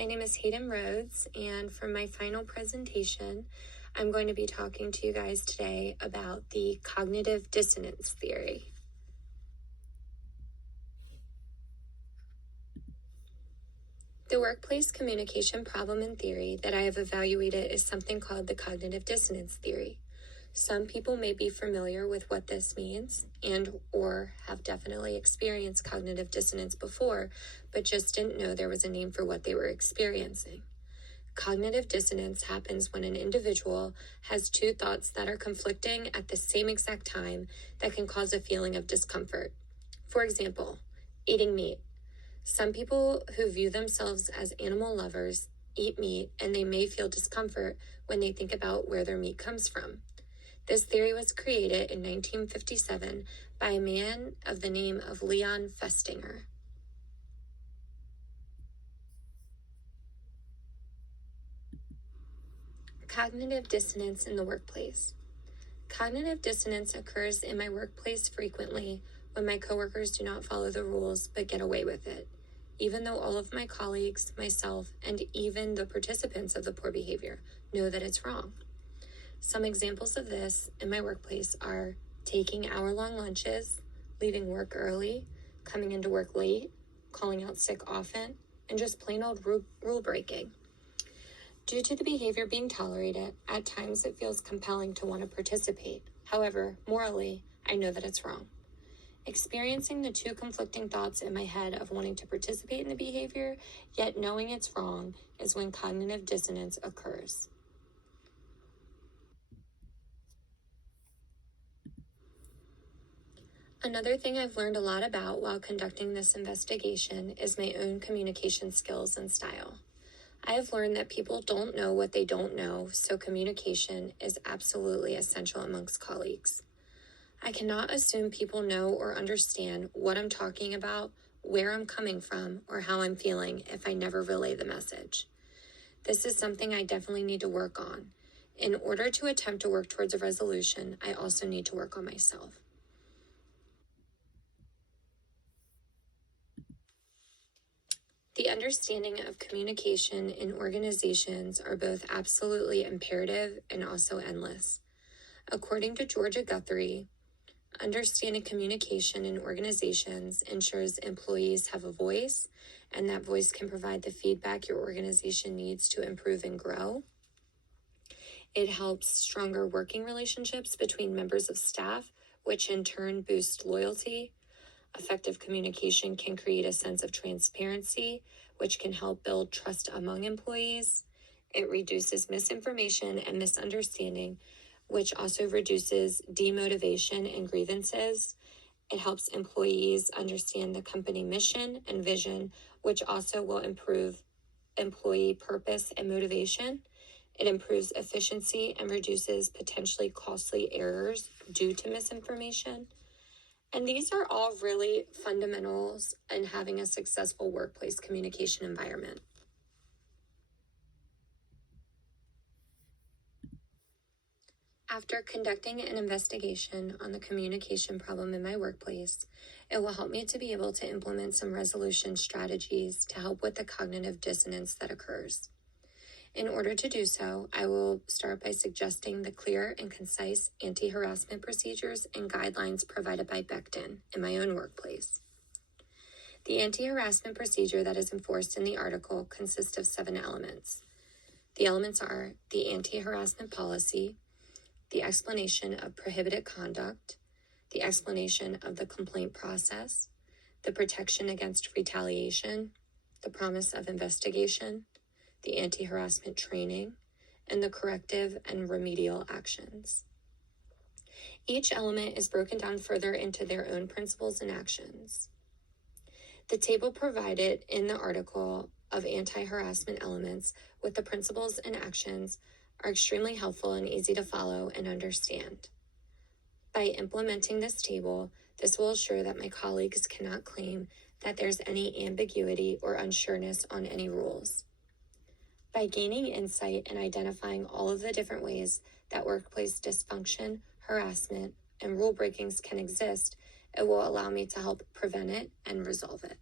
My name is Hayden Rhodes, and for my final presentation, I'm going to be talking to you guys today about the cognitive dissonance theory. The workplace communication problem in theory that I have evaluated is something called the cognitive dissonance theory. Some people may be familiar with what this means or have definitely experienced cognitive dissonance before, but just didn't know there was a name for what they were experiencing. Cognitive dissonance happens when an individual has two thoughts that are conflicting at the same exact time that can cause a feeling of discomfort. For example, eating meat. Some people who view themselves as animal lovers eat meat, and they may feel discomfort when they think about where their meat comes from. This theory was created in 1957 by a man of the name of Leon Festinger. Cognitive dissonance in the workplace. Cognitive dissonance occurs in my workplace frequently when my coworkers do not follow the rules but get away with it, even though all of my colleagues, myself, and even the participants of the poor behavior know that it's wrong. Some examples of this in my workplace are taking hour-long lunches, leaving work early, coming into work late, calling out sick often, and just plain old rule breaking. Due to the behavior being tolerated, at times it feels compelling to want to participate. However, morally, I know that it's wrong. Experiencing the two conflicting thoughts in my head of wanting to participate in the behavior, yet knowing it's wrong, is when cognitive dissonance occurs. Another thing I've learned a lot about while conducting this investigation is my own communication skills and style. I have learned that people don't know what they don't know, so communication is absolutely essential amongst colleagues. I cannot assume people know or understand what I'm talking about, where I'm coming from, or how I'm feeling if I never relay the message. This is something I definitely need to work on. In order to attempt to work towards a resolution, I also need to work on myself. The understanding of communication in organizations are both absolutely imperative and also endless. According to Georgia Guthrie, understanding communication in organizations ensures employees have a voice, and that voice can provide the feedback your organization needs to improve and grow. It helps stronger working relationships between members of staff, which in turn boosts loyalty. Effective communication can create a sense of transparency, which can help build trust among employees. It reduces misinformation and misunderstanding, which also reduces demotivation and grievances. It helps employees understand the company mission and vision, which also will improve employee purpose and motivation. It improves efficiency and reduces potentially costly errors due to misinformation. And these are all really fundamentals in having a successful workplace communication environment. After conducting an investigation on the communication problem in my workplace, it will help me to be able to implement some resolution strategies to help with the cognitive dissonance that occurs. In order to do so, I will start by suggesting the clear and concise anti-harassment procedures and guidelines provided by Becton in my own workplace. The anti-harassment procedure that is enforced in the article consists of 7 elements. The elements are the anti-harassment policy, the explanation of prohibited conduct, the explanation of the complaint process, the protection against retaliation, the promise of investigation, the anti-harassment training, and the corrective and remedial actions. Each element is broken down further into their own principles and actions. The table provided in the article of anti-harassment elements with the principles and actions are extremely helpful and easy to follow and understand. By implementing this table, this will assure that my colleagues cannot claim that there's any ambiguity or unsureness on any rules. By gaining insight and identifying all of the different ways that workplace dysfunction, harassment, and rule breakings can exist, it will allow me to help prevent it and resolve it.